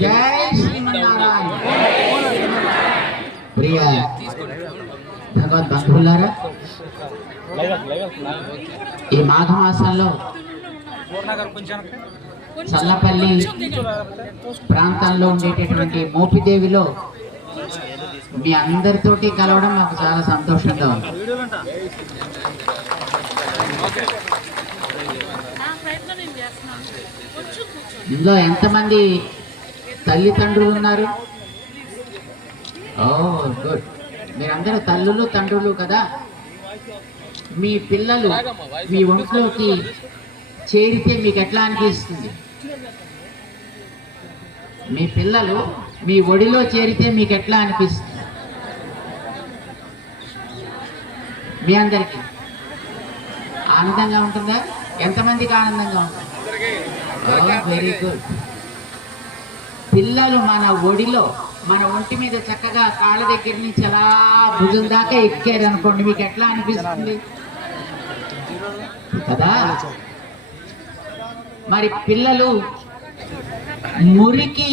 జై శ్రీమన్నారాయణ. ప్రియ భగవద్ బంధువులారా, ఈ మాఘమాసంలో చల్లపల్లి ప్రాంతంలో ఉండేటటువంటి మోపిదేవిలో మీ అందరితోటి కలవడం నాకు చాలా సంతోషంగా ఉంది. ఇందులో ఎంతమంది తల్లిదండ్రులు ఉన్నారు? ఓ గుడ్. మీరందరూ తల్లులు తండ్రులు కదా. మీ పిల్లలు మీ ఒంట్లోకి చేరితే మీకు ఎట్లా అనిపిస్తుంది? మీ పిల్లలు మీ ఒడిలో చేరితే మీకు ఎట్లా అనిపిస్తుంది? మీ అందరికీ ఆనందంగా ఉంటుందా? ఎంతమందికి ఆనందంగా ఉంటుంది? Very good. పిల్లలు మన ఒడిలో మన ఒంటి మీద చక్కగా కాళ్ళ దగ్గర నుంచి అలా భుజం దాకా ఎక్కారు అనుకోండి, మీకు ఎట్లా అనిపిస్తుంది కదా? మరి పిల్లలు మురికి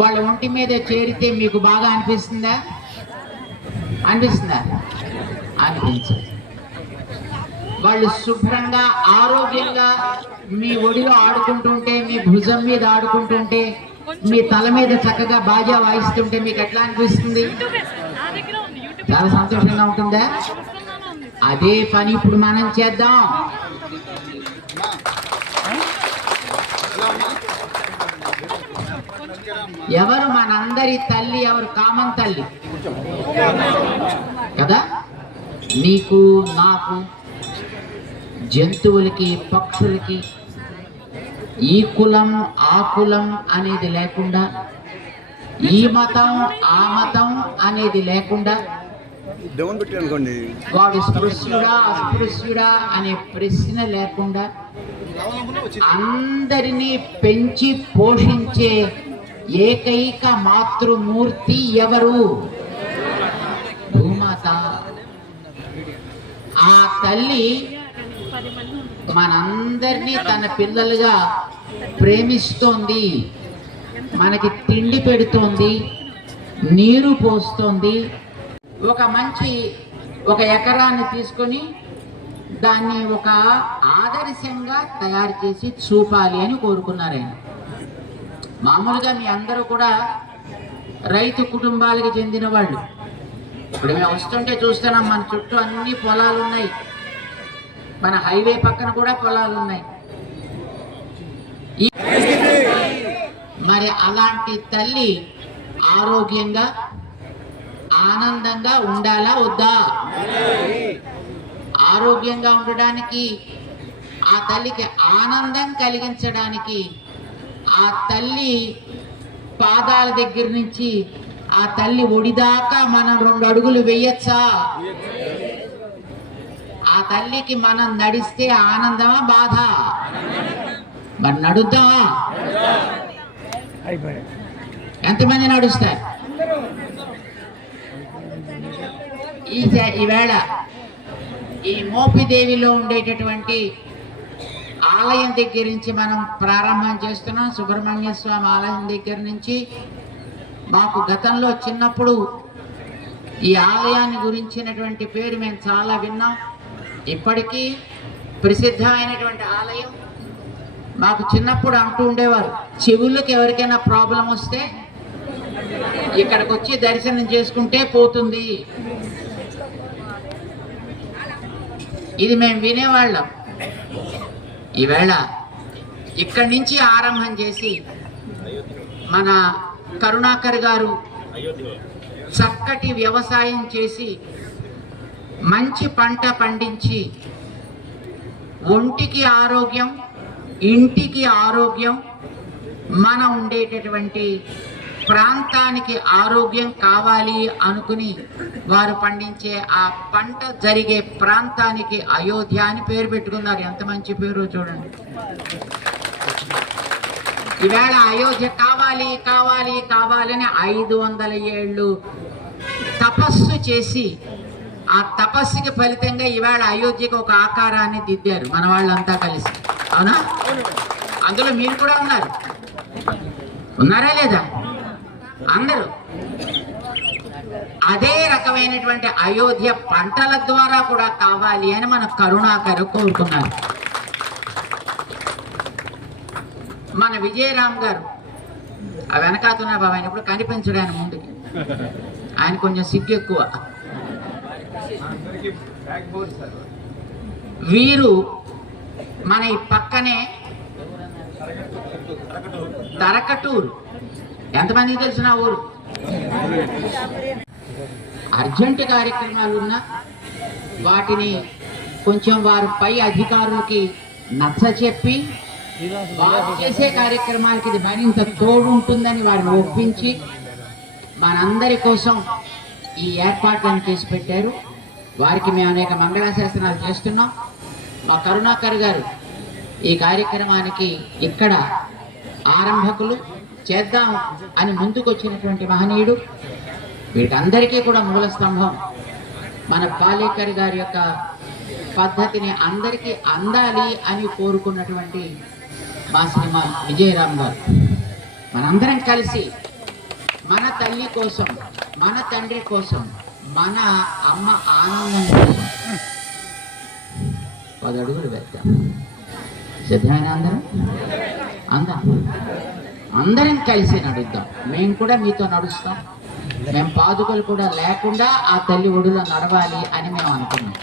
వాళ్ళ ఒంటి మీద చేరితే మీకు బాగా అనిపిస్తుందా? అనిపిస్తుందా? అనిపించదు. వాళ్ళు శుభ్రంగా ఆరోగ్యంగా మీ ఒడిలో ఆడుకుంటుంటే, మీ భుజం మీద ఆడుకుంటుంటే, మీ తల మీద చక్కగా బాజా వాయిస్తుంటే మీకు ఎట్లా అనిపిస్తుంది? చాలా సంతోషంగా ఉంటుందా? అదే పని ఇప్పుడు మనం చేద్దాం. ఎవరు మనందరి తల్లి? ఎవరు కామన్ తల్లి కదా? నీకు నాకు, జంతువులకి, పక్షులకి ఈ కులం ఆ కులం అనేది లేకుండా, ఈ మతం ఆ మతం అనేది లేకుండా, వాడు స్పృశ్యుడా అస్పృశ్యుడా అనే ప్రశ్న లేకుండా అందరినీ పెంచి పోషించే ఏకైక మాతృమూర్తి ఎవరు? భూమాత. ఆ తల్లి మనందరినీ తన పిల్లలుగా ప్రేమిస్తోంది, మనకి తిండి పెడుతోంది, నీరు పోస్తోంది. ఒక ఎకరాన్ని తీసుకొని దాన్ని ఒక ఆదర్శంగా తయారు చేసి చూపాలి అని కోరుకున్నారు ఆయన. మామూలుగా మీ అందరూ కూడా రైతు కుటుంబాలకు చెందిన వాళ్ళు. ఇప్పుడు మేము వస్తుంటే చూస్తున్నాం, మన చుట్టూ అన్ని పొలాలు ఉన్నాయి, మన హైవే పక్కన కూడా పొలాలు ఉన్నాయి. మరి అలాంటి తల్లి ఆరోగ్యంగా ఆనందంగా ఉండాలా వద్దా? ఆరోగ్యంగా ఉండడానికి, ఆ తల్లికి ఆనందం కలిగించడానికి ఆ తల్లి పాదాల దగ్గర నుంచి ఆ తల్లి ఒడిదాకా మనం 2 అడుగులు వేయచ్చా? ఆ తల్లికి మనం నడిస్తే ఆనందమా బాధ? మరి నడుద్దామా? ఎంతమంది నడుస్తారు? ఈవేళ ఈ మోపిదేవిలో ఉండేటటువంటి ఆలయం దగ్గర నుంచి మనం ప్రారంభం చేస్తున్నాం. సుబ్రహ్మణ్య స్వామి ఆలయం దగ్గర నుంచి మాకు గతంలో చిన్నప్పుడు ఈ ఆలయాన్ని గురించినటువంటి పేరు మేము చాలా విన్నాం. ఇప్పటికీ ప్రసిద్ధమైనటువంటి ఆలయం. మాకు చిన్నప్పుడు అంటూ ఉండేవారు, చెవులకు ఎవరికైనా ప్రాబ్లం వస్తే ఇక్కడికి వచ్చి దర్శనం చేసుకుంటే పోతుంది. ఇది మేము వినేవాళ్ళం. ఈవేళ ఇక్కడి నుంచి ఆరంభం చేసి మన కరుణాకర్ గారు చక్కటి వ్యవసాయం చేసి మంచి పంట పండించి ఒంటికి ఆరోగ్యం, ఇంటికి ఆరోగ్యం, మనం ఉండేటటువంటి ప్రాంతానికి ఆరోగ్యం కావాలి అనుకుని వారు పండించే ఆ పంట జరిగే ప్రాంతానికి అయోధ్య అని పేరు పెట్టుకున్నారు. ఎంత మంచి పేరు చూడండి. ఈవేళ అయోధ్య కావాలి కావాలి కావాలని 500 ఏళ్ళు తపస్సు చేసి ఆ తపస్సుకి ఫలితంగా ఈవేళ అయోధ్యకు ఒక ఆకారాన్ని దిద్దారు మన వాళ్ళంతా కలిసి. అవునా? అందులో మీరు కూడా ఉన్నారు. ఉన్నారా లేదా? అందరూ అదే రకమైనటువంటి అయోధ్య పంటల ద్వారా కూడా కావాలి అని మన కరుణాకర్ కోరుకున్నారు. మన విజయరామ్ గారు ఆ వెనకాతున్న బాబు, ఆయన ఇప్పుడు కనిపించడు, ఆయన ముందుకి, ఆయన కొంచెం సిగ్గు ఎక్కువ. వీరు మన ఈ పక్కనే తరకటూరు, ఎంతమందికి తెలిసిన ఊరు. అర్జెంటు కార్యక్రమాలు ఉన్నా వాటిని కొంచెం వారు పై అధికారులకి నచ్చ చెప్పి వారు చేసే కార్యక్రమాలకి ఇది మరింత తోడు ఉంటుందని వారిని ఒప్పించి మనందరి కోసం ఈ ఏర్పాట్లను చేసి పెట్టారు. వారికి మేము అనేక మంగళాశాసనాలు చేస్తున్నాం. మా కరుణాకర్ గారు ఈ కార్యక్రమానికి ఇక్కడ ఆరంభకులు, చేద్దాం అని ముందుకు వచ్చినటువంటి మహనీయుడు. వీటందరికీ కూడా మూల స్తంభం మన పాలేకర్ గారి యొక్క పద్ధతిని అందరికీ అందాలి అని కోరుకున్నటువంటి మా సినిమా విజయరామ్ గారు. మనందరం కలిసి మన తల్లి కోసం, మన తండ్రి కోసం, మన అమ్మ ఆనందం కోసం 10 అడుగులు వేద్దాం. సిద్ధమైన అందరం కలిసి నడుద్దాం. మేము కూడా మీతో నడుస్తాం. మేము పాదుకలు కూడా లేకుండా ఆ తల్లి ఒడిలో నడవాలి అని మేము అనుకున్నాం.